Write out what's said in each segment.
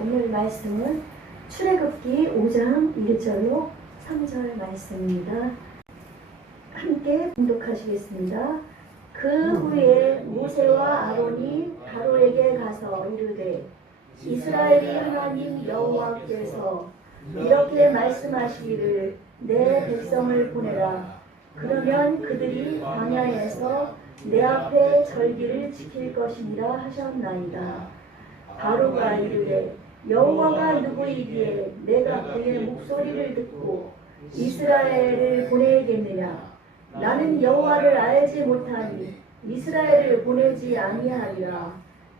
오늘 말씀은 출애굽기 5장 1절로 3절 말씀입니다. 함께 봉독하시겠습니다. 그 후에 모세와 아론이 바로에게 가서 이르되 이스라엘의 하나님 여호와께서 이렇게 말씀하시기를 내 백성을 보내라. 그러면 그들이 광야에서 내 앞에 절기를 지킬 것이니라 하셨나이다. 바로가 이르되 여호와가 누구이기에 내가 그의 목소리를 듣고 이스라엘을 보내겠느냐. 나는 여호와를 알지 못하니 이스라엘을 보내지 아니하리라.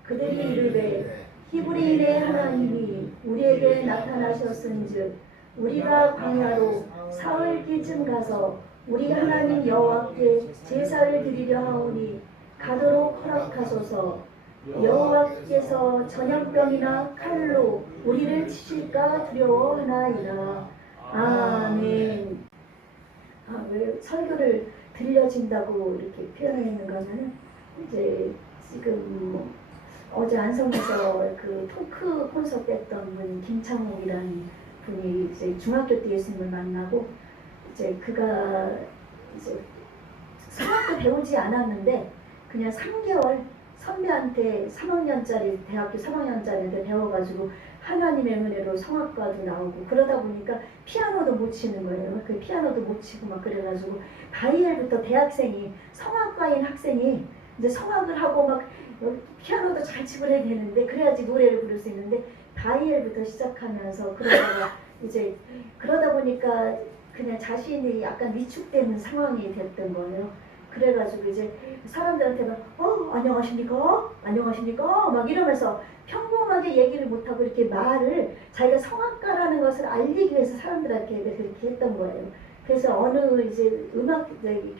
그들이 이르되 히브리인의 하나님이 우리에게 나타나셨은즉 우리가 광야로 사흘기쯤 가서 우리 하나님 여호와께 제사를 드리려 하오니 가도록 허락하소서. 여호와께서 전염병이나 칼로 우리를 치실까 두려워하나이다. 아멘. 왜 설교를 들려진다고 이렇게 표현했는가 하면 이제 지금 어제 안성에서 그 토크 콘서트 했던 분 김창욱이라는 분이 이제 중학교 때 예수님을 만나고 이제 그가 이제 성악도 배우지 않았는데 그냥 3개월 선배한테 3학년짜리 대학교 3학년짜리한테 배워가지고 하나님의 은혜로 성악과도 나오고 그러다 보니까 피아노도 못 치는 거예요. 그 피아노도 못 치고 막 그래가지고 바이엘부터 대학생이 성악과인 학생이 이제 성악을 하고 막 피아노도 잘 치고 해야 되는데 그래야지 노래를 부를 수 있는데 바이엘부터 시작하면서 그러다가 이제 그러다 보니까 그냥 자신이 약간 위축되는 상황이 됐던 거예요. 그래가지고 이제 사람들한테는 안녕하십니까? 안녕하십니까? 막 이러면서 평범하게 얘기를 못하고 이렇게 말을 자기가 성악가라는 것을 알리기 위해서 사람들한테 그렇게 했던 거예요. 그래서 어느 이제 음악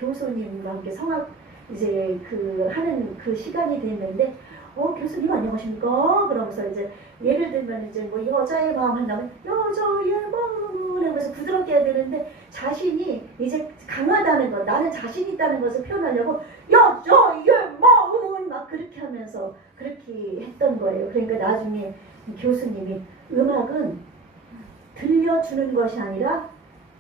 교수님과 함께 성악 이제 그 하는 그 시간이 됐는데 교수님 안녕하십니까? 그러면서 이제 예를 들면 이제 뭐 여자의 마음 한다면 여자의 마음을 하면서 부드럽게 해야 되는데 자신이 이제 강하다는 것, 나는 자신 있다는 것을 표현하려고 여자의 마음은 막 그렇게 하면서 그렇게 했던 거예요. 그러니까 나중에 교수님이 음악은 들려주는 것이 아니라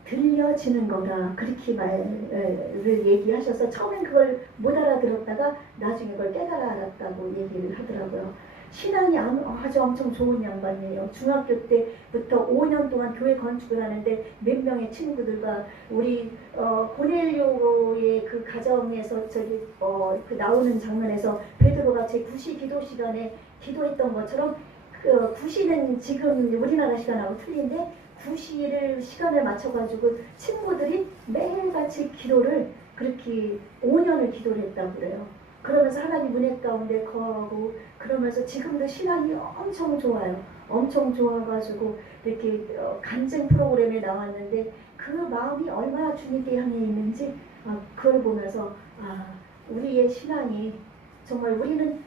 들려지는 거다 그렇게 말을 얘기하셔서 처음엔 그걸 못 알아들었다가 나중에 그걸 깨달아 알았다고 얘기를 하더라고요. 신앙이 아주 엄청 좋은 양반이에요. 중학교 때부터 5년 동안 교회 건축을 하는데 몇 명의 친구들과 우리 고넬료의 그 가정에서 그 나오는 장면에서 베드로가 제 9시 기도 시간에 기도했던 것처럼 그 9시는 지금 우리나라 시간하고 틀린데 9시를 시간을 맞춰가지고 친구들이 매일같이 기도를 그렇게 5년을 기도를 했다고 그래요. 그러면서 하나님 은혜 가운데 거하고 그러면서 지금도 신앙이 엄청 좋아요. 엄청 좋아가지고 이렇게 간증 프로그램에 나왔는데 그 마음이 얼마나 주님께 향해 있는지 그걸 보면서 우리의 신앙이 정말 우리는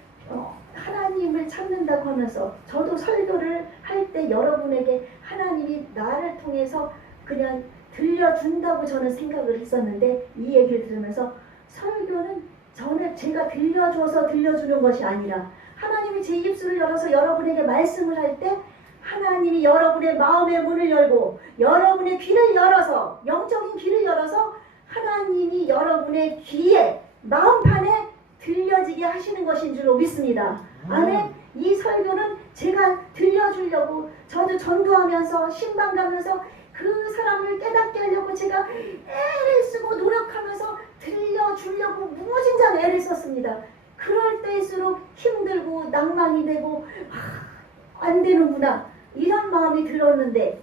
하나님을 찾는다고 하면서 저도 설교를 할 때 여러분에게 하나님이 나를 통해서 그냥 들려준다고 저는 생각을 했었는데 이 얘기를 들으면서 설교는 제가 들려줘서 들려주는 것이 아니라 하나님이 제 입술을 열어서 여러분에게 말씀을 할 때 하나님이 여러분의 마음의 문을 열고 여러분의 귀를 열어서 영적인 귀를 열어서 하나님이 여러분의 귀에 마음판에 들려지게 하시는 것인 줄로 믿습니다. 아멘. 이 설교는 제가 들려주려고 저도 전도하면서 신방 가면서 그 사람을 깨닫게 하려고 제가 애를 쓰고 노력하면서 들려주려고 무진장 애를 썼습니다. 그럴 때일수록 힘들고 낭만이 되고 안 되는구나 이런 마음이 들었는데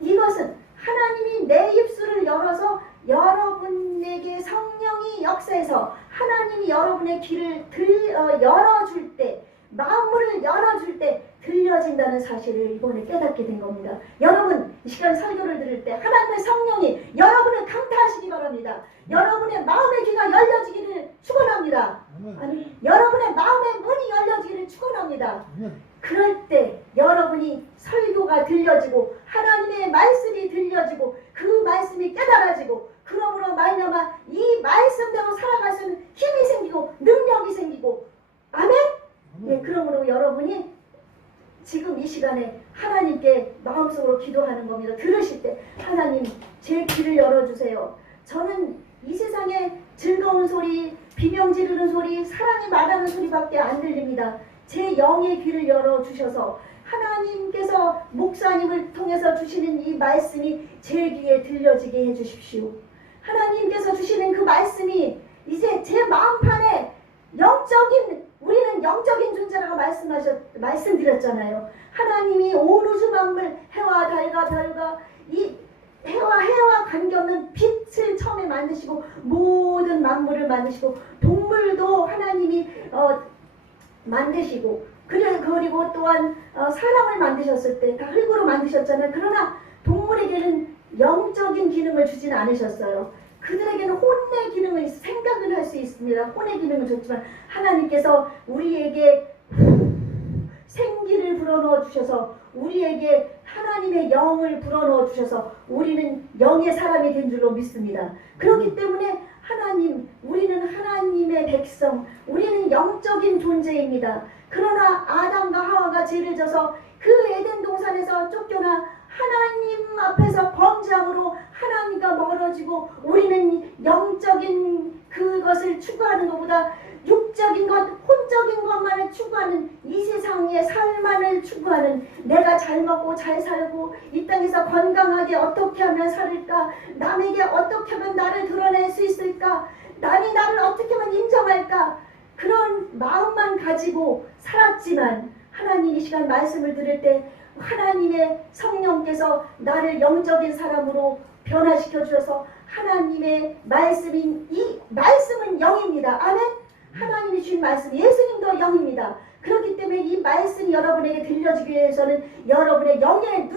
이것은 하나님이 내 입술을 열어서 여러분에게 성령이 역사해서 하나님이 여러분의 귀를 열어줄 때 마음문을 열어줄 때 들려진다는 사실을 이번에 깨닫게 된 겁니다. 여러분 이 시간 설교를 들을 때 하나님의 성령이 여러분을 강타하시기 바랍니다. 여러분의 마음의 귀가 열려지기를 축원합니다. 아니 여러분의 마음의 문이 열려지기를 축원합니다. 그럴 때 여러분이 설교가 들려지고 하나님의 말씀이 들려지고 그 말씀이 깨달아지고 그러므로 말미암아 이 말씀대로 살아갈 수 있는 힘이 생기고 능력이 생기고 아멘? 네, 그러므로 여러분이 지금 이 시간 시간에 하나님께 마음속으로 기도하는 겁니다. 들으실 때 하나님 제 귀를 열어주세요. 저는 이 세상에 즐거운 소리, 비명 지르는 소리, 사람이 말하는 소리밖에 안 들립니다. 제 영의 귀를 열어주셔서 하나님께서 목사님을 통해서 주시는 이 말씀이 제 귀에 들려지게 해주십시오. 하나님께서 주시는 그 말씀이 이제 제 마음판에 우리는 영적인 존재라고 말씀드렸잖아요. 하나님이 온 우주 만물, 해와 달과 별과 이 해와 관계없는 빛을 처음에 만드시고 모든 만물을 만드시고 동물도 하나님이 만드시고 그리고 또한 사람을 만드셨을 때 다 흙으로 만드셨잖아요. 그러나 동물에게는 영적인 기능을 주지는 않으셨어요. 그들에게는 혼의 기능은 생각을 할 수 있습니다. 혼의 기능은 좋지만 하나님께서 우리에게 생기를 불어넣어 주셔서 우리에게 하나님의 영을 불어넣어 주셔서 우리는 영의 사람이 된 줄로 믿습니다. 그렇기 때문에 우리는 하나님의 백성, 우리는 영적인 존재입니다. 그러나 아담과 하와가 죄를 져서 그 에덴 동산에서 쫓겨나 하나님 앞에서 범죄함으로 하나님과 멀어지고 우리는 영적인 그것을 추구하는 것보다 육적인 것, 혼적인 것만을 추구하는 이 세상의 삶만을 추구하는 내가 잘 먹고 잘 살고 이 땅에서 건강하게 어떻게 하면 살을까? 남에게 어떻게 하면 나를 드러낼 수 있을까? 남이 나를 어떻게 하면 인정할까? 그런 마음만 가지고 살았지만 하나님 이 시간 말씀을 들을 때 하나님의 성령께서 나를 영적인 사람으로 변화시켜 주셔서 하나님의 말씀인 이 말씀은 영입니다. 아멘. 하나님이 주신 말씀, 예수님도 영입니다. 그렇기 때문에 이 말씀이 여러분에게 들려지기 위해서는 여러분의 영의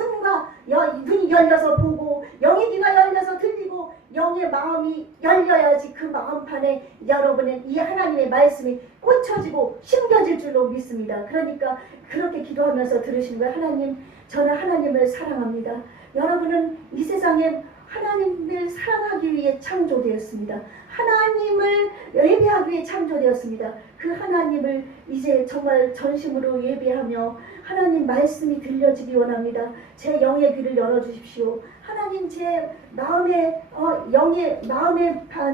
눈이 열려서 보고 영의 귀가 열려서 들리고 영의 마음이 열려야지 그 마음판에 여러분은 이 하나님의 말씀이 꽂혀지고 심겨질 줄로 믿습니다. 그러니까 그렇게 기도하면서 들으시는 거예요. 하나님, 저는 하나님을 사랑합니다. 여러분은 이 세상에 하나님을 사랑하기 위해 창조되었습니다. 하나님을 예배하기 위해 창조되었습니다. 그 하나님을 이제 정말 전심으로 예배하며 하나님 말씀이 들려지기 원합니다. 제 영의 귀를 열어주십시오. 하나님 제 마음의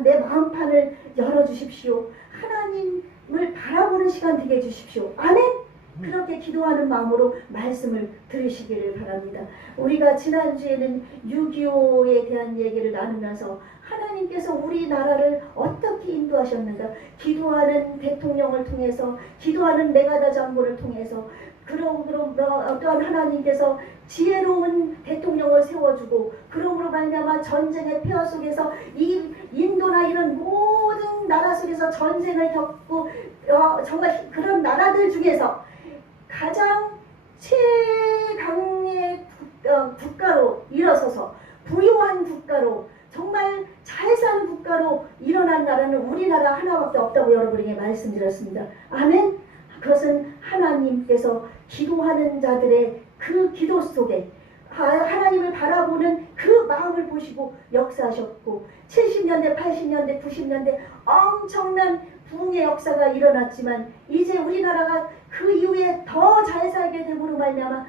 내 마음판을 열어주십시오. 하나님을 바라보는 시간 되게 해주십시오. 아멘. 그렇게 기도하는 마음으로 말씀을 들으시기를 바랍니다. 우리가 지난주에는 6.25에 대한 얘기를 나누면서 하나님께서 우리나라를 어떻게 인도하셨는가, 기도하는 대통령을 통해서, 기도하는 메가다 장군을 통해서, 또한 하나님께서 지혜로운 대통령을 세워주고 그러므로 말미암아 전쟁의 폐허 속에서 이 인도나 이런 모든 나라 속에서 전쟁을 겪고 정말 그런 나라들 중에서 가장 최강의 국가로 일어서서 부유한 국가로 정말 잘 사는 국가로 일어난 나라는 우리나라 하나밖에 없다고 여러분에게 말씀드렸습니다. 아멘. 그것은 하나님께서 기도하는 자들의 그 기도 속에 하나님을 바라보는 그 마음을 보시고 역사하셨고 70년대, 80년대, 90년대 엄청난 부흥의 역사가 일어났지만 이제 우리나라가 그 이후에 더 잘 살게 됨으로 말미암아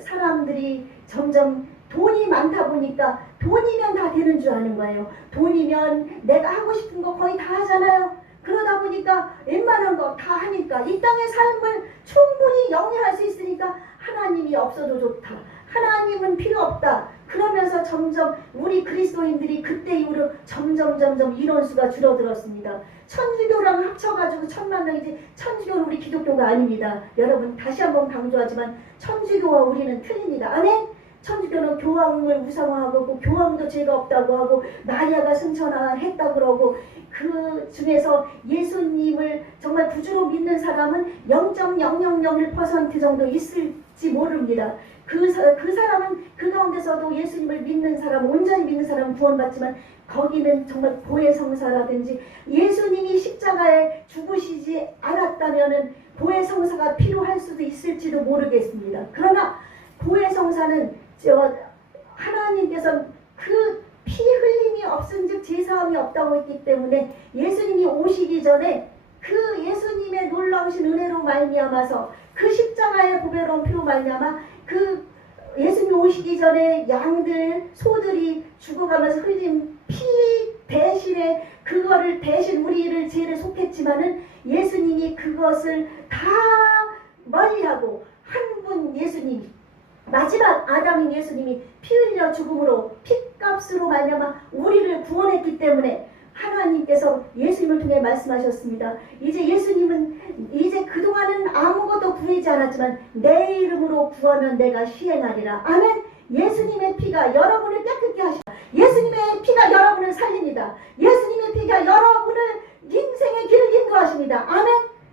사람들이 점점 돈이 많다 보니까 돈이면 다 되는 줄 아는 거예요. 돈이면 내가 하고 싶은 거 거의 다 하잖아요. 그러다 보니까 웬만한 거 다 하니까 이 땅의 삶을 충분히 영위할 수 있으니까 하나님이 없어도 좋다. 하나님은 필요 없다. 그러면서 점점 우리 그리스도인들이 그때 이후로 점점 인원수가 줄어들었습니다. 천주교랑 합쳐가지고 10,000명이지 천주교는 우리 기독교가 아닙니다. 여러분 다시 한번 강조하지만 천주교와 우리는 틀립니다. 아멘? 천주교는 교황을 우상화하고 그 교황도 죄가 없다고 하고 마리아가 승천했다고 그러고 그 중에서 예수님을 정말 구주로 믿는 사람은 0.0001% 정도 있을지 모릅니다. 그 사람은 그 가운데서도 예수님을 믿는 사람, 온전히 믿는 사람은 구원받지만 거기는 정말 보혜성사라든지 예수님이 십자가에 죽으시지 않았다면은 보혜성사가 필요할 수도 있을지도 모르겠습니다. 그러나 보혜성사는 하나님께서 그 피 흘림이 없은즉 제사함이 없다고 했기 때문에 예수님이 오시기 전에 그 예수님의 놀라우신 은혜로 말미암아서 그 십자가의 보배로운 피로 말미암아 그 예수님 오시기 전에 양들, 소들이 죽어가면서 흘린 피 대신에 그거를 대신 우리를 죄를 속했지만은 예수님이 그것을 다 멀리하고 한 분 예수님이 마지막 아담인 예수님이 피 흘려 죽음으로 피값으로 말미암아 우리를 구원했기 때문에 하나님께서 예수님을 통해 말씀하셨습니다. 이제 예수님은 이제 그동안은 아무것도 구하지 않았지만 내 이름으로 구하면 내가 시행하리라. 아멘. 예수님의 피가 여러분을 깨끗게 하시다. 예수님의 피가 여러분을 살립니다. 예수님의 피가 여러분을 인생의 길을 인도하십니다. 아멘.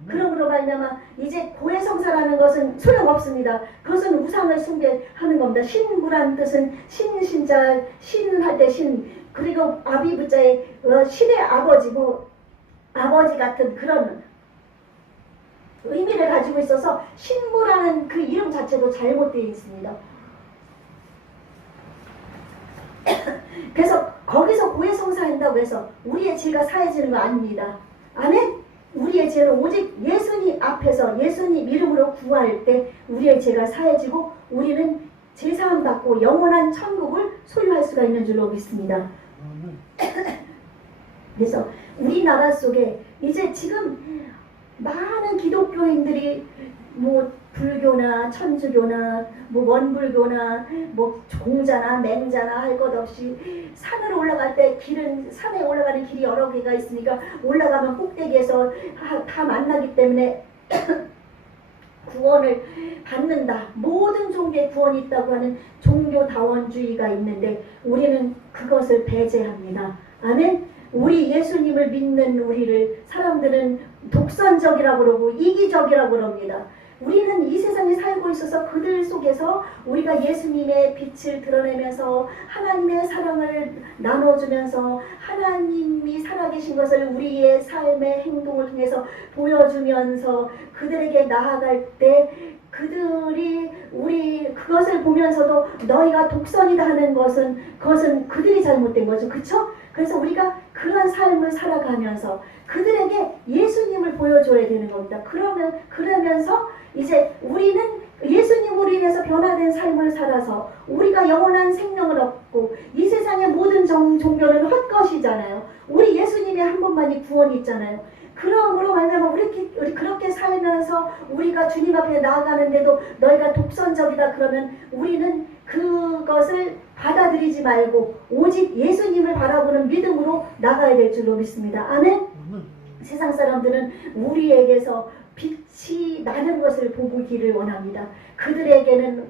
그러므로 말미암아 이제 고해성사라는 것은 소용없습니다. 그것은 우상을 숭배하는 겁니다. 신부란 뜻은 신자, 신할 때 신, 그리고 아비부자의 신의 아버지고 아버지 같은 그런 의미를 가지고 있어서 신부라는 그 이름 자체도 잘못되어 있습니다. 그래서 거기서 고해성사한다고 해서 우리의 죄가 사해지는 거 아닙니다. 아멘? 우리의 죄는 오직 예수님 앞에서 예수님 이름으로 구할 때 우리의 죄가 사해지고 우리는 제사함 받고 영원한 천국을 소유할 수가 있는 줄로 믿습니다. 그래서 우리나라 속에 이제 지금 많은 기독교인들이 뭐 불교나 천주교나 뭐 원불교나 뭐 공자나 맹자나 할 것 없이 산으로 올라갈 때 길은 산에 올라가는 길이 여러 개가 있으니까 올라가면 꼭대기에서 다 만나기 때문에 구원을 받는다. 모든 종교에 구원이 있다고 하는 종교다원주의가 있는데 우리는 그것을 배제합니다. 아멘. 우리 예수님을 믿는 우리를 사람들은 독선적이라고 그러고 이기적이라고 그럽니다. 우리는 이 세상에 살고 있어서 그들 속에서 우리가 예수님의 빛을 드러내면서 하나님의 사랑을 나눠주면서 하나님이 살아계신 것을 우리의 삶의 행동을 통해서 보여주면서 그들에게 나아갈 때 그들이 우리 그것을 보면서도 너희가 독선이다 하는 것은 그것은 그들이 잘못된 거죠. 그렇죠? 그래서 우리가 그런 삶을 살아가면서 그들에게 예수님을 보여줘야 되는 겁니다. 그러면서 이제 우리는 예수님으로 인해서 변화된 삶을 살아서 우리가 영원한 생명을 얻고 이 세상의 모든 종교는 헛것이잖아요. 우리 예수님이 한 분만이 구원이 있잖아요. 그러므로 말미암아 우리 그렇게 살면서 우리가 주님 앞에 나아가는데도 너희가 독선적이다 그러면 우리는 그것을 받아들이지 말고 오직 예수님을 바라보는 믿음으로 나가야 될 줄로 믿습니다. 아멘. 세상 사람들은 우리에게서 빛이 나는 것을 보기를 원합니다. 그들에게는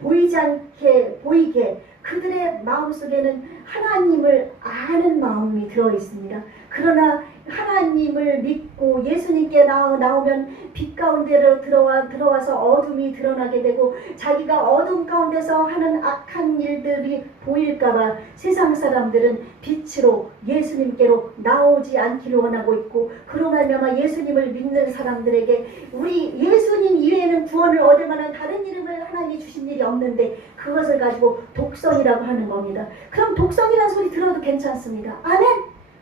보이지 않게 보이게 그들의 마음속에는 하나님을 아는 마음이 들어있습니다. 그러나 하나님을 믿고 예수님께 나오면 빛 가운데로 들어와서 어둠이 드러나게 되고 자기가 어둠 가운데서 하는 악한 일들이 보일까봐 세상 사람들은 빛으로 예수님께로 나오지 않기를 원하고 있고 그로 말미암아 예수님을 믿는 사람들에게 우리 예수님 이외에는 구원을 얻을 만한 다른 이름을 하나님이 주신 일이 없는데 그것을 가지고 독선이라고 하는 겁니다. 그럼 독선이라는 소리 들어도 괜찮습니다. 아멘.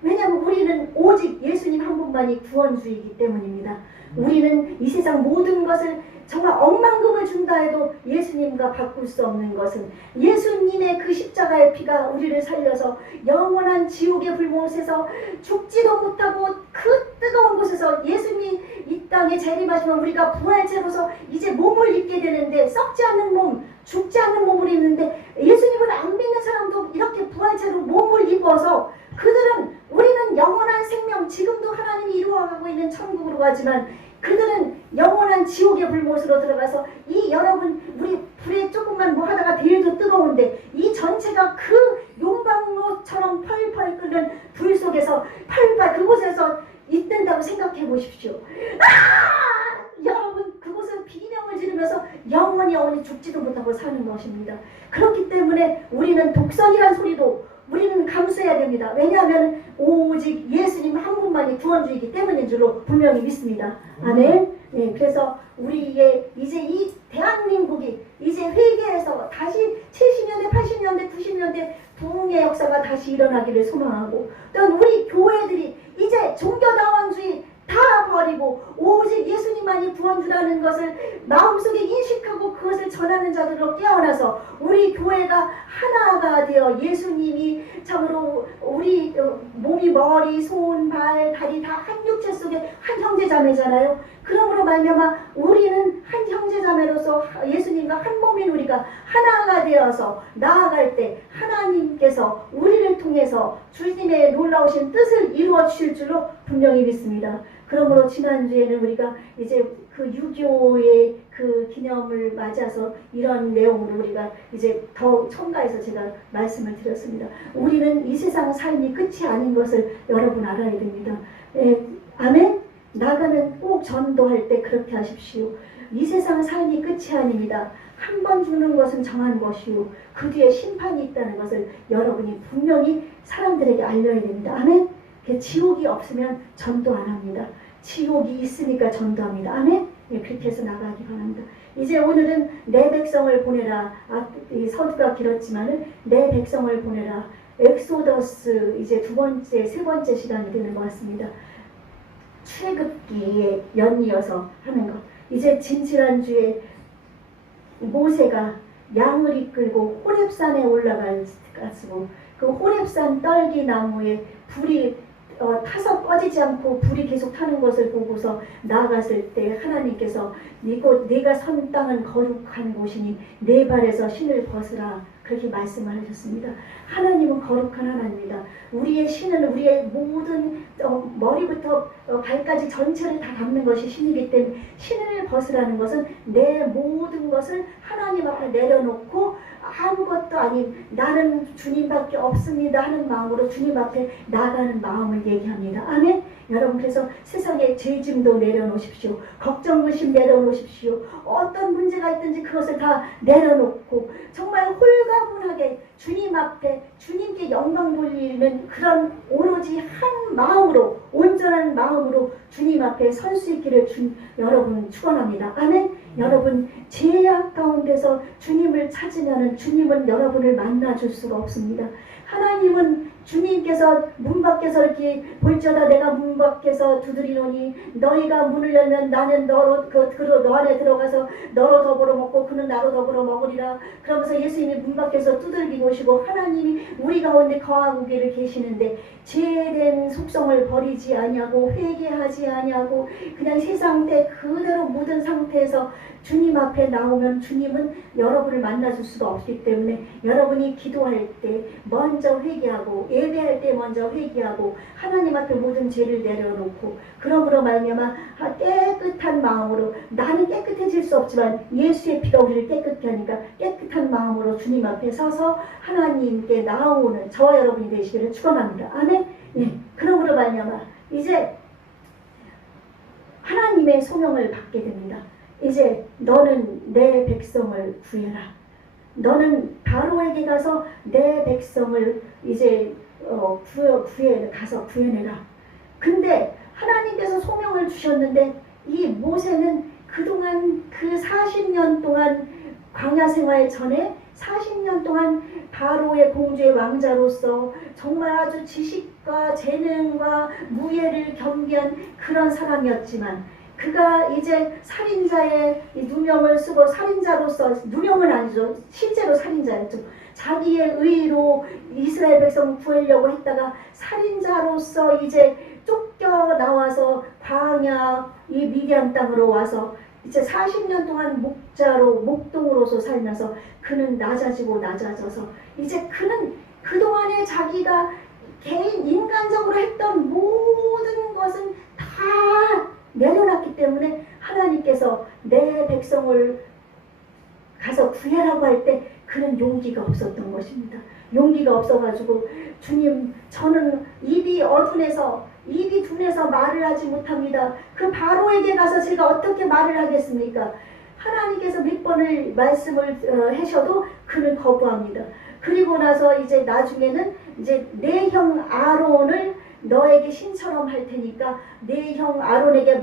왜냐하면 우리는 오직 예수님 한 분만이 구원주이기 때문입니다. 우리는 이 세상 모든 것을 정말 억만금을 준다 해도 예수님과 바꿀 수 없는 것은 예수님의 그 십자가의 피가 우리를 살려서 영원한 지옥의 불못에서 죽지도 못하고 그 뜨거운 곳에서 예수님이 이 땅에 재림하시면 우리가 부활체로서 이제 몸을 입게 되는데 썩지 않는 몸, 죽지 않는 몸을 입는데 예수님을 안 믿는 사람도 이렇게 부활체로 몸을 입어서 그들은 우리는 영원한 생명 지금도 하나님이 이루어가고 있는 천국으로 가지만 그들은 영원한 지옥의 불못으로 들어가서 이 여러분 우리 불에 조금만 뭐 하다가 데일도 뜨거운데 이 전체가 그 용광로처럼 펄펄 끓는 불 속에서 펄펄 그곳에서 있는다고 생각해 보십시오. 여러분 그곳은 비명을 지르면서 영원히 죽지도 못하고 사는 것입니다. 그렇기 때문에 우리는 독선이란 소리도 우리는 감수해야 됩니다. 왜냐하면 오직 예수님 한 분만이 구원주이기 때문인 줄로 분명히 믿습니다. 아멘. 네, 그래서 우리의 이제 이 대한민국이 이제 회개해서 다시 70년대, 80년대, 90년대 부흥의 역사가 다시 일어나기를 소망하고 또한 우리 교회들이 이제 종교다원주의 다 버리고 오직 예수님만이 구원주라는 것을 마음속에 인식하고 그것을 전하는 자들로 깨어나서 우리 교회가 하나가 되어 예수님이 참으로 우리 몸이 머리, 손, 발, 다리 다 한 육체 속에 한 형제자매잖아요. 그러므로 말미암아 우리는 한 형제자매로서 예수님과 한 몸인 우리가 하나가 되어서 나아갈 때 하나님께서 우리를 통해서 주님의 놀라우신 뜻을 이루어 주실 줄로 분명히 믿습니다. 그러므로 지난주에는 우리가 이제 그 유교의 그 기념을 맞아서 이런 내용으로 우리가 이제 더 첨가해서 제가 말씀을 드렸습니다. 우리는 이 세상 삶이 끝이 아닌 것을 여러분 알아야 됩니다. 아멘? 나가면 꼭 전도할 때 그렇게 하십시오. 이 세상 삶이 끝이 아닙니다. 한 번 죽는 것은 정한 것이요 그 뒤에 심판이 있다는 것을 여러분이 분명히 사람들에게 알려야 됩니다. 아멘? 지옥이 없으면 전도 안 합니다. 지옥이 있으니까 전도합니다. 아멘? 그렇게 해서 나가기 바랍니다. 이제 오늘은 내 백성을 보내라. 이 서두가 길었지만은 내 백성을 보내라. 엑소더스 이제 두 번째, 세 번째 시간이 되는 것 같습니다. 출애굽기에 연이어서 하는 것. 이제 지난주에 모세가 양을 이끌고 호렙산에 올라갔고 그 호렙산 떨기 나무에 불이 타서 꺼지지 않고 불이 계속 타는 것을 보고서 나아갔을 때 하나님께서 이곳 네가 선 땅은 거룩한 곳이니 네 발에서 신을 벗으라 그렇게 말씀을 하셨습니다. 하나님은 거룩한 하나님입니다. 우리의 신은 우리의 모든 머리부터 발까지 전체를 다 담는 것이 신이기 때문에 신을 벗으라는 것은 내 모든 것을 하나님 앞에 내려놓고 아무것도 아닌 나는 주님밖에 없습니다 하는 마음으로 주님 앞에 나가는 마음을 얘기합니다. 아멘. 여러분 그래서 세상에 죄짐도 내려놓으십시오. 걱정 의심 내려놓으십시오. 어떤 문제가 있든지 그것을 다 내려놓고 정말 홀가분하게 주님 앞에 주님께 영광 돌리는 그런 오로지 한 마음으로 온전한 마음으로 주님 앞에 설 수 있기를 여러분 축원합니다. 아멘. 여러분 죄악 가운데서 주님을 찾으면 주님은 여러분을 만나줄 수가 없습니다. 하나님은 주님께서 문 밖에서 이렇게 볼지어다 내가 문 밖에서 두드리노니 너희가 문을 열면 나는 너 안에 들어가서 너로 더불어 먹고 그는 나로 더불어 먹으리라. 그러면서 예수님이 문 밖에서 두들기고 오시고 하나님이 우리 가운데 거하고 계시는데 죄된 속성을 버리지 아니하고 회개하지 아니하고 그냥 세상 때 그대로 묻은 상태에서 주님 앞에 나오면 주님은 여러분을 만나줄 수가 없기 때문에 여러분이 기도할 때 먼저 회개하고 예배할 때 먼저 회개하고 하나님 앞에 모든 죄를 내려놓고 그러므로 말미암아 깨끗한 마음으로 나는 깨끗해질 수 없지만 예수의 피가 우리를 깨끗게 하니까 깨끗한 마음으로 주님 앞에 서서 하나님께 나오는 저와 여러분이 되시기를 축원합니다. 아멘. 예. 그러므로 말미암아 이제 하나님의 소명을 받게 됩니다. 이제 너는 내 백성을 구해라. 너는 바로에게 가서 내 백성을 이제 가서 구해내라. 근데 하나님께서 소명을 주셨는데 이 모세는 그동안 그 40년 동안 광야 생활 전에 40년 동안 바로의 공주의 왕자로서 정말 아주 지식과 재능과 무예를 겸비한 그런 사람이었지만 그가 이제 살인자의 누명을 쓰고 살인자로서 누명은 아니죠. 실제로 살인자였죠. 자기의 의로 이스라엘 백성 구하려고 했다가 살인자로서 이제 쫓겨나와서 광야 이 미디안 땅으로 와서 이제 40년 동안 목동으로서 살면서 그는 낮아져서 이제 그는 그동안에 자기가 개인 인간적으로 했던 모든 것은 다 내려놨기 때문에 하나님께서 내 백성을 가서 구해라고 할 때 그는 용기가 없었던 것입니다. 용기가 없어가지고 주님 저는 입이 둔해서 말을 하지 못합니다. 그 바로에게 가서 제가 어떻게 말을 하겠습니까? 하나님께서 몇 번을 말씀을 하셔도 그는 거부합니다. 그리고 나서 이제 나중에는 이제 내 형 아론을 너에게 신처럼 할 테니까 내 형 아론에게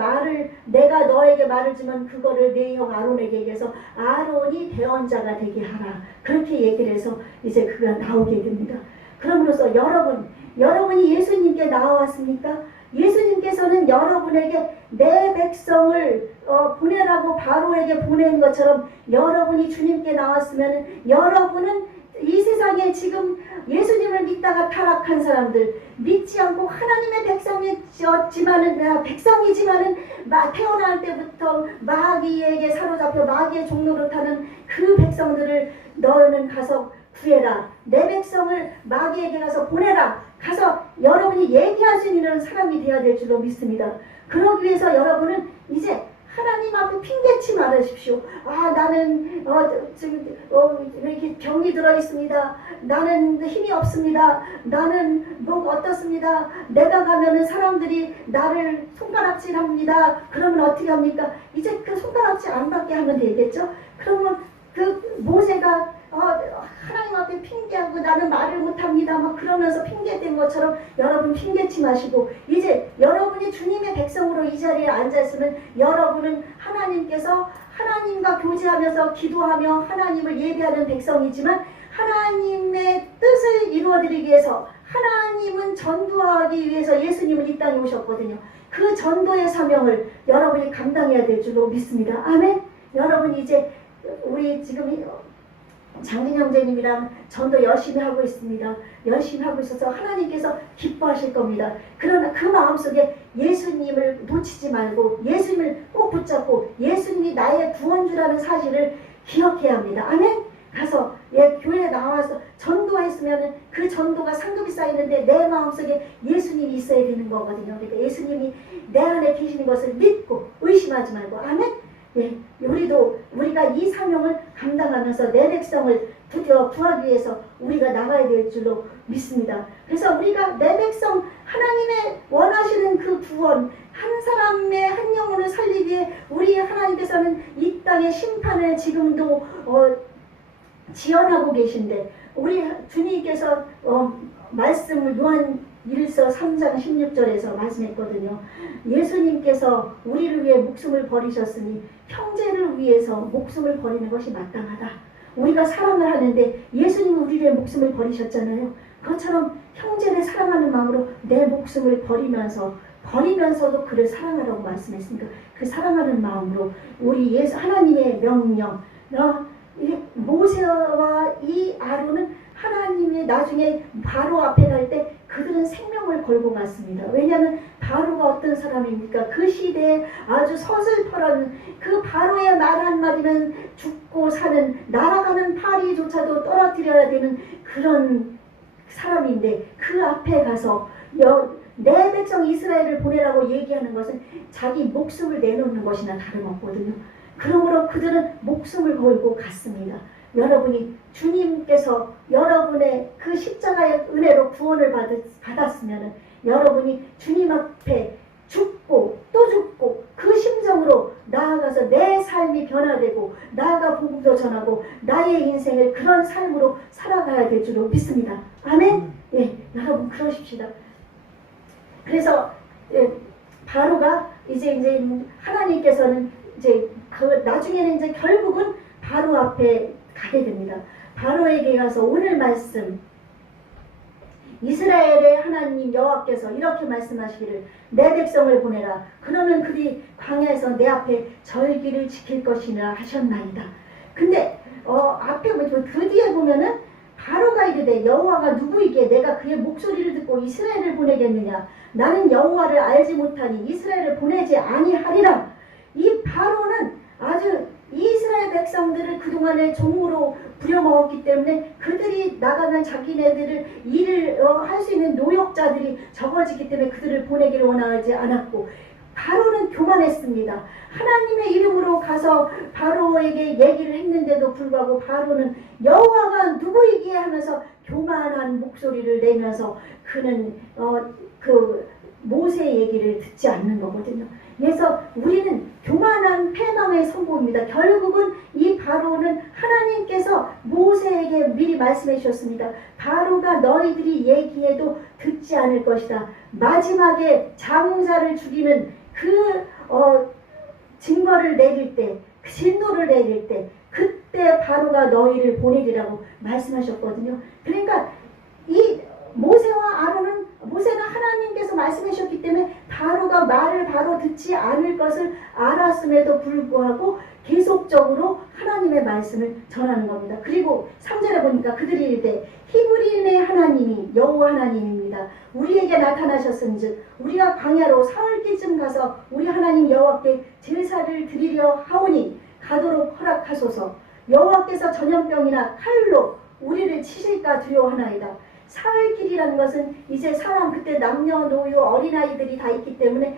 내가 너에게 말을 주면 그거를 내 형 아론에게 얘기해서 아론이 대언자가 되게 하라. 그렇게 얘기를 해서 이제 그가 나오게 됩니다. 그럼으로써 여러분이 예수님께 나와왔습니까? 예수님께서는 여러분에게 내 백성을 보내라고 바로에게 보낸 것처럼 여러분이 주님께 나왔으면 여러분은 이 세상에 지금 예수님을 믿다가 타락한 사람들, 믿지 않고 하나님의 백성이지만은 태어날 때부터 마귀에게 사로잡혀 마귀의 종로로 타는 그 백성들을 너는 가서 구해라. 내 백성을 마귀에게 가서 보내라. 가서 여러분이 얘기할 수 있는 사람이 되어야 될 줄로 믿습니다. 그러기 위해서 여러분은 이제 하나님 앞에 핑계치 말으십시오. 나는 지금 이렇게 병이 들어 있습니다. 나는 힘이 없습니다. 나는 뭐 어떻습니다. 내가 가면은 사람들이 나를 손가락질합니다. 그러면 어떻게 합니까? 이제 그 손가락질 안 받게 하면 되겠죠? 그러면 그 모세가 하나님 앞에 핑계하고 나는 말을 못합니다. 막 그러면서 핑계댄 것처럼 여러분 핑계치 마시고 이제 여러분이 주님의 백성으로 이 자리에 앉아있으면 여러분은 하나님께서 하나님과 교제하면서 기도하며 하나님을 예배하는 백성이지만 하나님의 뜻을 이루어드리기 위해서 하나님은 전도하기 위해서 예수님은 이 땅에 오셨거든요. 그 전도의 사명을 여러분이 감당해야 될 줄로 믿습니다. 아멘. 여러분 이제 우리 지금 장진 형제님이랑 전도 열심히 하고 있습니다. 열심히 하고 있어서 하나님께서 기뻐하실 겁니다. 그러나 그 마음속에 예수님을 놓치지 말고 예수님을 꼭 붙잡고 예수님이 나의 구원주라는 사실을 기억해야 합니다. 아멘. 가서 교회에 나와서 전도했으면 그 전도가 상급이 쌓이는데 내 마음속에 예수님이 있어야 되는 거거든요. 그러니까 예수님이 내 안에 계시는 것을 믿고 의심하지 말고 아멘. 우리가 이 사명을 감당하면서 내 백성을 드디어 구하기 위해서 우리가 나가야 될 줄로 믿습니다. 그래서 우리가 내 백성 하나님의 원하시는 그 구원 한 사람의 한 영혼을 살리기 위해 우리 하나님께서는 이 땅의 심판을 지금도 지연하고 계신데 우리 주님께서 말씀을 요한 1서 3장 16절에서 말씀했거든요. 예수님께서 우리를 위해 목숨을 버리셨으니 형제를 위해서 목숨을 버리는 것이 마땅하다. 우리가 사랑을 하는데 예수님은 우리를 위해 목숨을 버리셨잖아요. 그것처럼 형제를 사랑하는 마음으로 내 목숨을 버리면서도 그를 사랑하라고 말씀했으니까 그 사랑하는 마음으로 우리 하나님의 명령 모세와 이 아론은 하나님이 나중에 바로 앞에 갈 때 그들은 생명을 걸고 갔습니다. 왜냐하면 바로가 어떤 사람입니까? 그 시대에 아주 서슬퍼런 그 바로의 말 한마디면 죽고 사는 날아가는 파리조차도 떨어뜨려야 되는 그런 사람인데 그 앞에 가서 내 백성 이스라엘을 보내라고 얘기하는 것은 자기 목숨을 내놓는 것이나 다름없거든요. 그러므로 그들은 목숨을 걸고 갔습니다. 여러분이 주님께서 여러분의 그 십자가의 은혜로 구원을 받았으면 여러분이 주님 앞에 죽고 또 죽고 그 심정으로 나아가서 내 삶이 변화되고 나아가 복음도 전하고 나의 인생을 그런 삶으로 살아가야 될 줄로 믿습니다. 아멘. 여러분 그러십시다. 그래서 바로가 이제 하나님께서는 이제 나중에는 이제 결국은 바로 앞에 가게 됩니다. 바로에게 가서 오늘 말씀 이스라엘의 하나님 여호와께서 이렇게 말씀하시기를 내 백성을 보내라. 그러면 그들이 광야에서 내 앞에 절기를 지킬 것이라 하셨나이다. 근데 앞에 그 뒤에 보면은 바로가 이르되 여호와가 누구이기에 내가 그의 목소리를 듣고 이스라엘을 보내겠느냐. 나는 여호와를 알지 못하니 이스라엘을 보내지 아니하리라. 이 바로는 아주 이스라엘 백성들을 그동안에 종으로 부려먹었기 때문에 그들이 나가면 자기네들을 일을 할 수 있는 노역자들이 적어지기 때문에 그들을 보내기를 원하지 않았고 바로는 교만했습니다. 하나님의 이름으로 가서 바로에게 얘기를 했는데도 불구하고 바로는 여호와가 누구이기에 하면서 교만한 목소리를 내면서 그는 그 모세 얘기를 듣지 않는 거거든요. 그래서 우리는 교만한 패망의 선고입니다. 결국은 이 바로는 하나님께서 모세에게 미리 말씀해 주셨습니다. 바로가 너희들이 얘기해도 듣지 않을 것이다. 마지막에 장자를 죽이는 그 증거를 내릴 때, 그 진노를 내릴 때 그때 바로가 너희를 보내리라고 말씀하셨거든요. 그러니까 이 모세는 하나님께서 말씀하셨기 때문에 바로가 말을 바로 듣지 않을 것을 알았음에도 불구하고 계속적으로 하나님의 말씀을 전하는 겁니다. 그리고 3절에 보니까 그들이 이르되 히브리인의 하나님이 여호와 하나님입니다. 우리에게 나타나셨은즉 우리가 광야로 사흘기쯤 가서 우리 하나님 여호와께 제사를 드리려 하오니 가도록 허락하소서. 여호와께서 전염병이나 칼로 우리를 치실까 두려워하나이다. 사흘길이라는 것은 이제 사람 그때 남녀노소 어린아이들이 다 있기 때문에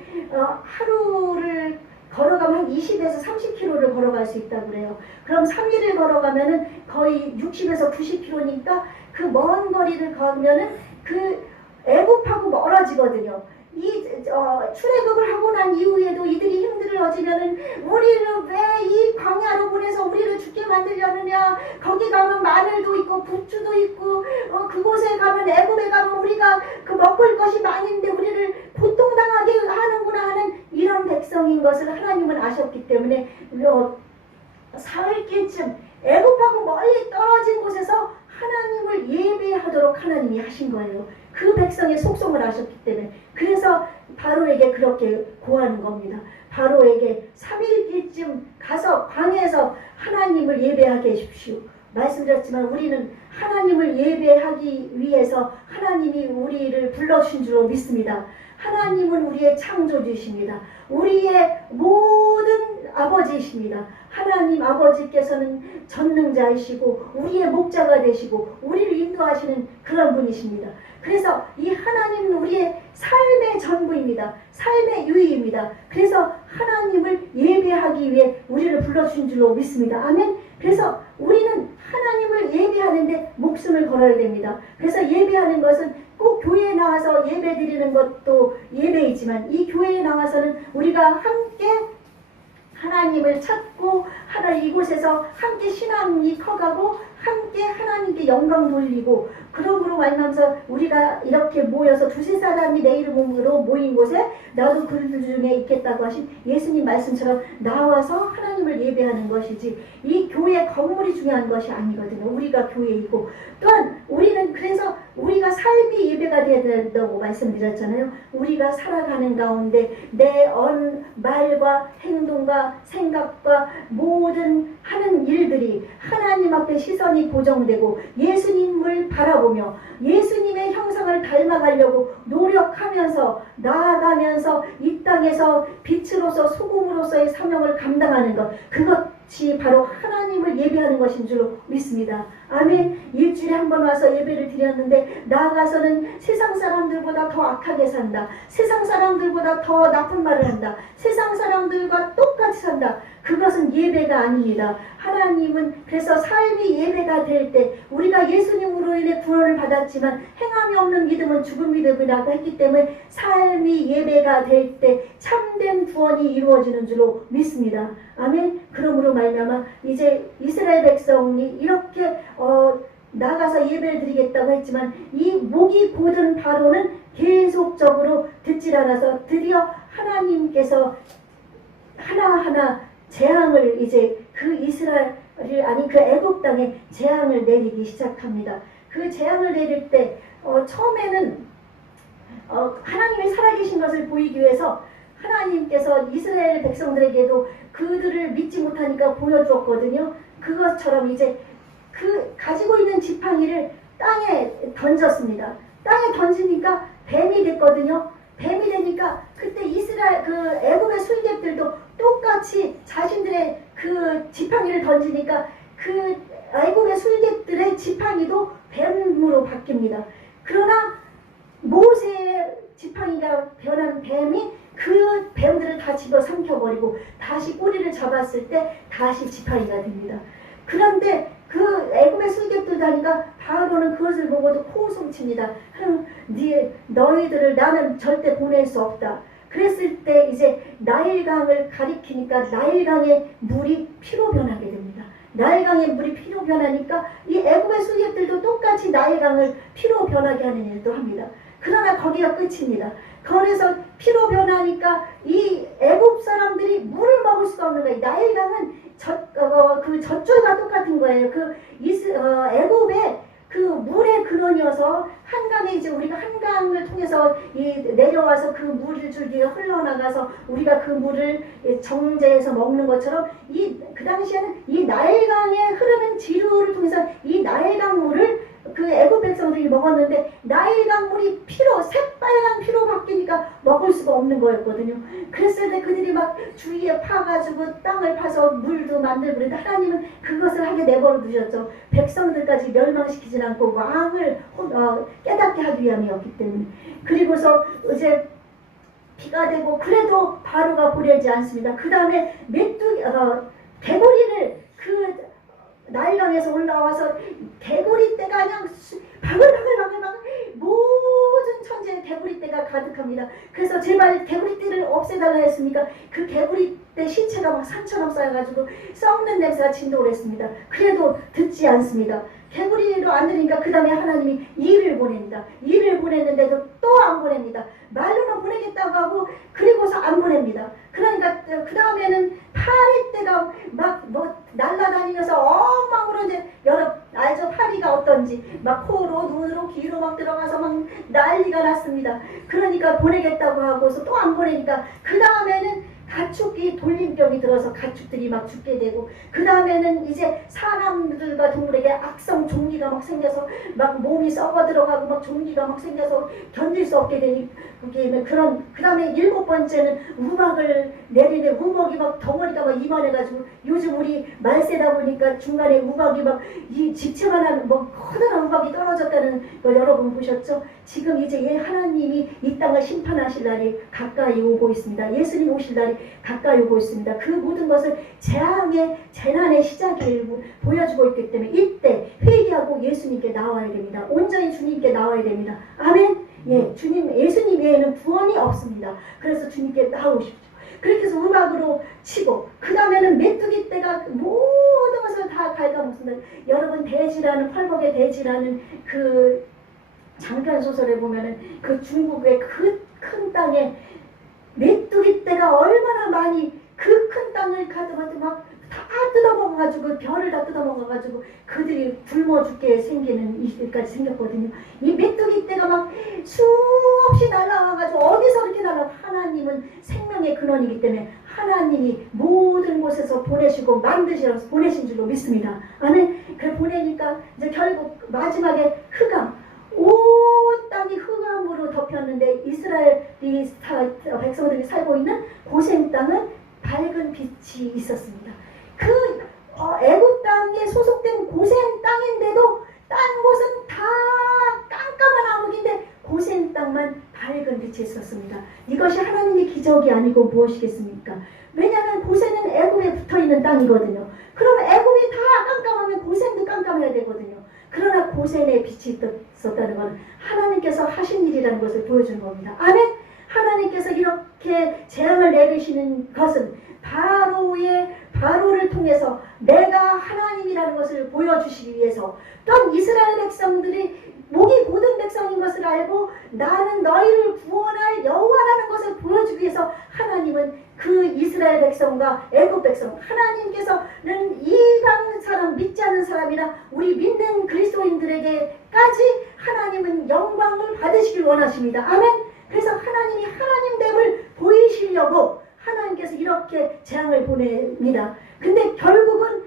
하루를 걸어가면 한 20에서 30km를 걸어갈 수 있다고 그래요. 그럼 3일을 걸어가면은 거의 60에서 90km니까 그 먼 거리를 가면은 그 애굽하고 멀어지거든요. 출애굽을 하고 난 이후에도 이들이 힘들어지면은 우리를 왜 이 광야로 보내서 우리를 죽게 만들려느냐. 거기 가면 마늘도 있고 부추도 있고 그곳에 가면 애굽에 가면 우리가 그 먹을 것이 많은데 우리를 고통당하게 하는구나 하는 이런 백성인 것을 하나님은 아셨기 때문에 사흘길쯤 애굽하고 멀리 떨어진 곳에서 하나님을 예배하도록 하나님이 하신 거예요. 그 백성의 속성을 아셨기 때문에. 그래서 바로에게 그렇게 고하는 겁니다. 바로에게 3일길쯤 가서 광야에서 하나님을 예배하게 해주십시오. 말씀드렸지만 우리는 하나님을 예배하기 위해서 하나님이 우리를 불러주신 줄로 믿습니다. 하나님은 우리의 창조주이십니다. 우리의 모든 아버지이십니다. 하나님 아버지께서는 전능자이시고 우리의 목자가 되시고 우리를 인도하시는 그런 분이십니다. 그래서 이 하나님은 우리의 삶의 전부입니다. 삶의 유의입니다. 그래서 하나님을 예배하기 위해 우리를 불러주신 줄로 믿습니다. 아멘. 그래서 우리는 하나님을 예배하는데 목숨을 걸어야 됩니다. 그래서 예배하는 것은 꼭 교회에 나와서 예배 드리는 것도 예배이지만 이 교회에 나와서는 우리가 함께 하나님을 찾고 이곳에서 함께 신앙이 커가고 함께 하나님께 영광 돌리고 그러므로 말하면서 우리가 이렇게 모여서 두세 사람이 내 이름으로 모인 곳에 나도 그들 중에 있겠다고 하신 예수님 말씀처럼 나와서 하나님을 예배하는 것이지 이 교회 건물이 중요한 것이 아니거든요. 우리가 교회이고 또한 우리는 그래서 우리가 삶이 예배가 되어야 된다고 말씀드렸잖아요. 우리가 살아가는 가운데 내 말과 행동과 생각과 모든 하는 일들이 하나님 앞에 시선이 고정되고 예수님을 바라보며 예수님의 형상을 닮아가려고 노력하면서 나아가면서 이 땅에서 빛으로서 소금으로서의 사명을 감당하는 것 그것이 바로 하나님을 예배하는 것인 줄로 믿습니다. 아멘. 일주일에 한 번 와서 예배를 드렸는데 나아가서는 세상 사람들보다 더 악하게 산다. 세상 사람들보다 더 나쁜 말을 한다. 세상 사람들과 똑같이 산다. 그것은 예배가 아닙니다. 하나님은 그래서 삶이 예배가 될 때 우리가 예수님으로 인해 구원을 받았지만 행함이 없는 믿음은 죽은 믿음이라고 했기 때문에 삶이 예배가 될 때 참된 구원이 이루어지는 줄로 믿습니다. 아멘. 그러므로 말미암아 이제 이스라엘 백성이 이렇게 나가서 예배를 드리겠다고 했지만 이 목이 곧은 바로는 계속적으로 듣질 않아서 드디어 하나님께서 하나하나 재앙을 이제 그 이스라엘을 아니 그 애굽 땅에 재앙을 내리기 시작합니다. 그 재앙을 내릴 때 처음에는 하나님이 살아계신 것을 보이기 위해서 하나님께서 이스라엘 백성들에게도 그들을 믿지 못하니까 보여주었거든요. 그것처럼 이제 그 가지고 있는 지팡이를 땅에 던졌습니다. 땅에 던지니까 뱀이 됐거든요. 뱀이 되니까 그때 이스라엘 그 애굽의 술객들도 똑같이 자신들의 그 지팡이를 던지니까 그 애굽의 술객들의 지팡이도 뱀으로 바뀝니다. 그러나 모세의 지팡이가 변한 뱀이 그 뱀들을 다 집어삼켜버리고 다시 꼬리를 잡았을 때 다시 지팡이가 됩니다. 그런데 그 애굽의 술객들 다니까 바로는 그것을 보고도 코웃음칩니다. 너희들을 나는 절대 보낼 수 없다. 그랬을 때 이제 나일강을 가리키니까 나일강의 물이 피로 변하게 됩니다. 나일강의 물이 피로 변하니까 이 애굽의 술객들도 똑같이 나일강을 피로 변하게 하는 일도 합니다. 그러나 거기가 끝입니다. 그래서 피로 변하니까 이 애굽 사람들이 물을 먹을 수가 없는 거예요. 나일강은 그 젖줄과 똑같은 거예요. 애굽의 그 물의 근원이어서 한강에 이제 우리가 한강을 통해서 내려와서 그 물줄기가 흘러나가서 우리가 그 물을 정제해서 먹는 것처럼 그 당시에는 이 나일강에 흐르는 지류를 통해서 이 나일강 물을 그 애굽 백성들이 먹었는데 나일강 물이 피로 새빨간 피로 바뀌니까 먹을 수가 없는 거였거든요. 그랬을 때 그들이 막 주위에 파가지고 땅을 파서 물도 만들고 그랬는데 하나님은 그것을 하게 내버려 두셨죠. 백성들까지 멸망시키지 않고 왕을 깨닫게 하기 위함이었기 때문에. 그리고서 이제 비가 되고 그래도 바로가 보내지 않습니다. 그 다음에 개구리를 그 나일강에서 올라와서 개구리떼가 그냥 바글바글 모든 천지에 개구리떼가 가득합니다. 그래서 제발 개구리떼를 없애달라 했으니까 그 개구리떼 신체가 막 산처럼 쌓여가지고 썩는 냄새가 진동을 했습니다. 그래도 듣지 않습니다. 개구리로 안 들으니까 그 다음에 하나님이 이를 보냅니다. 이를 보냈는데도 또 안 보냅니다. 말로는 보내겠다고 하고 그리고서 안 보냅니다. 그러니까 그 다음에는 파리떼가 막 날아다니면서 엉망으로 이제 알죠? 파리가 어떤지 막 코로 눈으로 귀로 막 들어가서 막 난리가 났습니다. 그러니까 보내겠다고 하고서 또 안 보내니까 그 다음에는 가축이 돌림병이 들어서 가축들이 막 죽게 되고 그 다음에는 이제 사람들과 동물에게 악성 종기가 막 생겨서 막 몸이 썩어 들어가고 막 종기가 막 생겨서 견딜 수 없게 되니 그런 그 다음에 7번째는 우박을 내리는데 우박이 막 덩어리가 막 이만해가지고 요즘 우리 말세다 보니까 중간에 우박이 막 이 집채만한 뭐 커다란 우박이 떨어졌다는 걸 여러분 보셨죠? 지금 이제 하나님이 이 땅을 심판하실 날이 가까이 오고 있습니다. 예수님 오실 날이 가까이 오고 있습니다. 그 모든 것을 재난의 시작을 보여주고 있기 때문에 이때 회개하고 예수님께 나와야 됩니다. 온전히 주님께 나와야 됩니다. 아멘. 예, 예수님 외에는 구원이 없습니다. 그래서 주님께 나오십시오. 그렇게 해서 음악으로 치고 그 다음에는 메뚜기 떼가 모든 것을 다 갉아먹습니다. 여러분 대지라는 펄벅의 대지라는 그 장편 소설에 보면은 그 중국의 그 큰 땅에 메뚜기 떼가 얼마나 많이 그 큰 땅을 가져가지고 막 다 뜯어먹어가지고 별을 다 뜯어먹어가지고 그들이 굶어 죽게 생기는 일까지 생겼거든요. 이 메뚜기 떼가 막 수없이 날아와가지고 어디서 그렇게 날아와? 하나님은 생명의 근원이기 때문에 하나님이 모든 곳에서 보내시고 만드셔서 보내신 줄로 믿습니다. 아멘. 그래 보내니까 이제 결국 마지막에 흑암 온 땅이 흑암으로 덮였는데 이스라엘이 백성들이 살고 있는 고센 땅은 밝은 빛이 있었습니다. 그 애굽 땅에 소속된 고센 땅인데도 딴 곳은 다 깜깜한 암흑인데 고센 땅만 밝은 빛이 있었습니다. 이것이 하나님의 기적이 아니고 무엇이겠습니까? 왜냐하면 고센은 애굽에 붙어있는 땅이거든요. 그러면 애굽이 다 깜깜하면 고센도 깜깜해야 되거든요. 그러나 고센에 빛이 있었다는 것은 하나님께서 하신 일이라는 것을 보여주는 겁니다. 아멘. 하나님께서 이렇게 재앙을 내리시는 것은 바로를 통해서 내가 하나님이라는 것을 보여주시기 위해서 또한 이스라엘 백성들이 목이 고든 백성인 것을 알고 나는 너희를 구원할 여호와라는 것을 보여주기 위해서 하나님은 그 이스라엘 백성과 애굽 백성 하나님께서는 이방 사람 믿지 않는 사람이나 우리 믿는 그리스도인들에게까지 하나님은 영광을 받으시길 원하십니다. 아멘. 그래서 하나님이 하나님됨을 보이시려고 하나님께서 이렇게 재앙을 보냅니다. 근데 결국은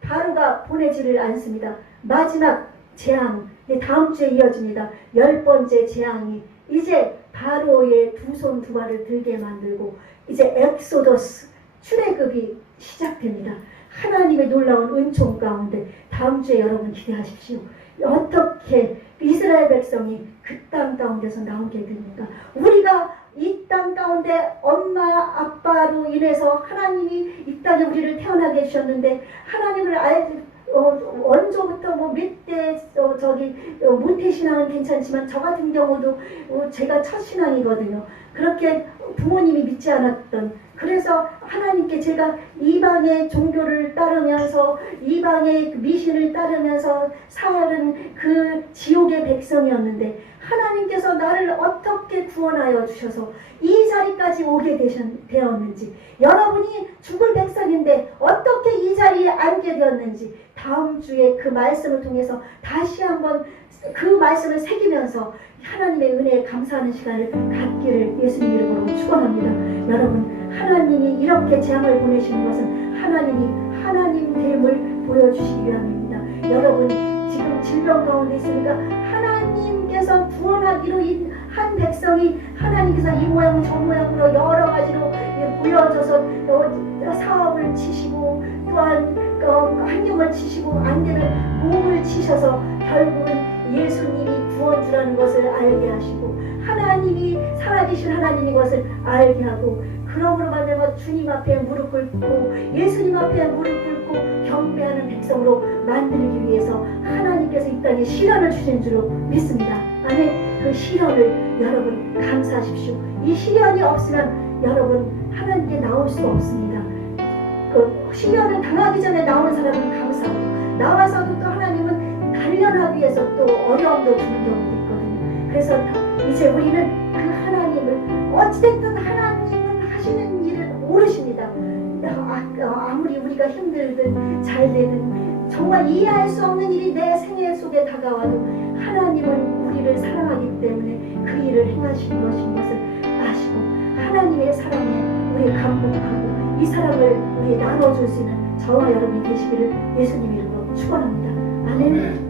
바로가 보내지를 않습니다. 마지막 재앙 다음 주에 이어집니다. 10번째 재앙이 이제 바로의 두 손 두 발을 들게 만들고 이제 엑소더스 출애굽이 시작됩니다. 하나님의 놀라운 은총 가운데 다음 주에 여러분 기대하십시오. 어떻게 이스라엘 백성이 그 땅 가운데서 나오게 됩니까? 우리가 이 땅 가운데 엄마 아빠로 인해서 하나님이 이 땅에 우리를 태어나게 해주셨는데 하나님을 원조부터 몇대 모태신앙은 괜찮지만 저 같은 경우도 제가 첫 신앙이거든요. 그렇게 부모님이 믿지 않았던 그래서 하나님께 제가 이방의 종교를 따르면서 이방의 미신을 따르면서 살은 그 지옥의 백성이었는데 하나님께서 나를 어떻게 구원하여 주셔서 이 자리까지 오게 되었는지, 여러분이 죽을 백성인데 어떻게 이 자리에 앉게 되었는지 다음 주에 그 말씀을 통해서 다시 한번 그 말씀을 새기면서 하나님의 은혜에 감사하는 시간을 갖기를 예수님 이름으로 축원합니다. 여러분, 하나님이 이렇게 재앙을 보내시는 것은 하나님이 하나님 됨을 보여주시기 위함입니다. 여러분, 지금 질병 가운데 있으니까 하나님께서 구원하기로 한 백성이 하나님께서 이 모양 저 모양으로 여러 가지로 보여져서 사업을 치시고 또한 환경을 치시고 안 되면 몸을 치셔서 결국은 예수님이 구원주라는 것을 알게 하시고 하나님이 살아계신 하나님인 것을 알게 하고, 그러므로 말미암아 주님 앞에 무릎 꿇고 예수님 앞에 무릎 꿇고 경배하는 백성으로 만들기 위해서 하나님께서 이 땅에 시련을 주신 줄로 믿습니다. 아멘. 그 시련을 여러분 감사하십시오. 이 시련이 없으면 여러분 하나님께 나올 수 없습니다. 그 시련을 당하기 전에 나오는 사람은 감사하고 나와서도 또 하나님은 단련하기 위해서 또 어려움도 주는 경우도 있거든요. 그래서 이제 우리는 그 하나님을 어찌됐든 하나님은 하시는 일을 모르십니다. 아무리 우리가 힘들든 잘되든 정말 이해할 수 없는 일이 내 생애 속에 다가와도 하나님은 우리를 사랑하기 때문에 그 일을 행하시는 것인 것을 아시고 하나님의 사랑에 우리 감복하고 이 사랑을 우리 나눠줄 수 있는 저와 여러분이 되시기를 예수님 이름으로 축원합니다. 아멘.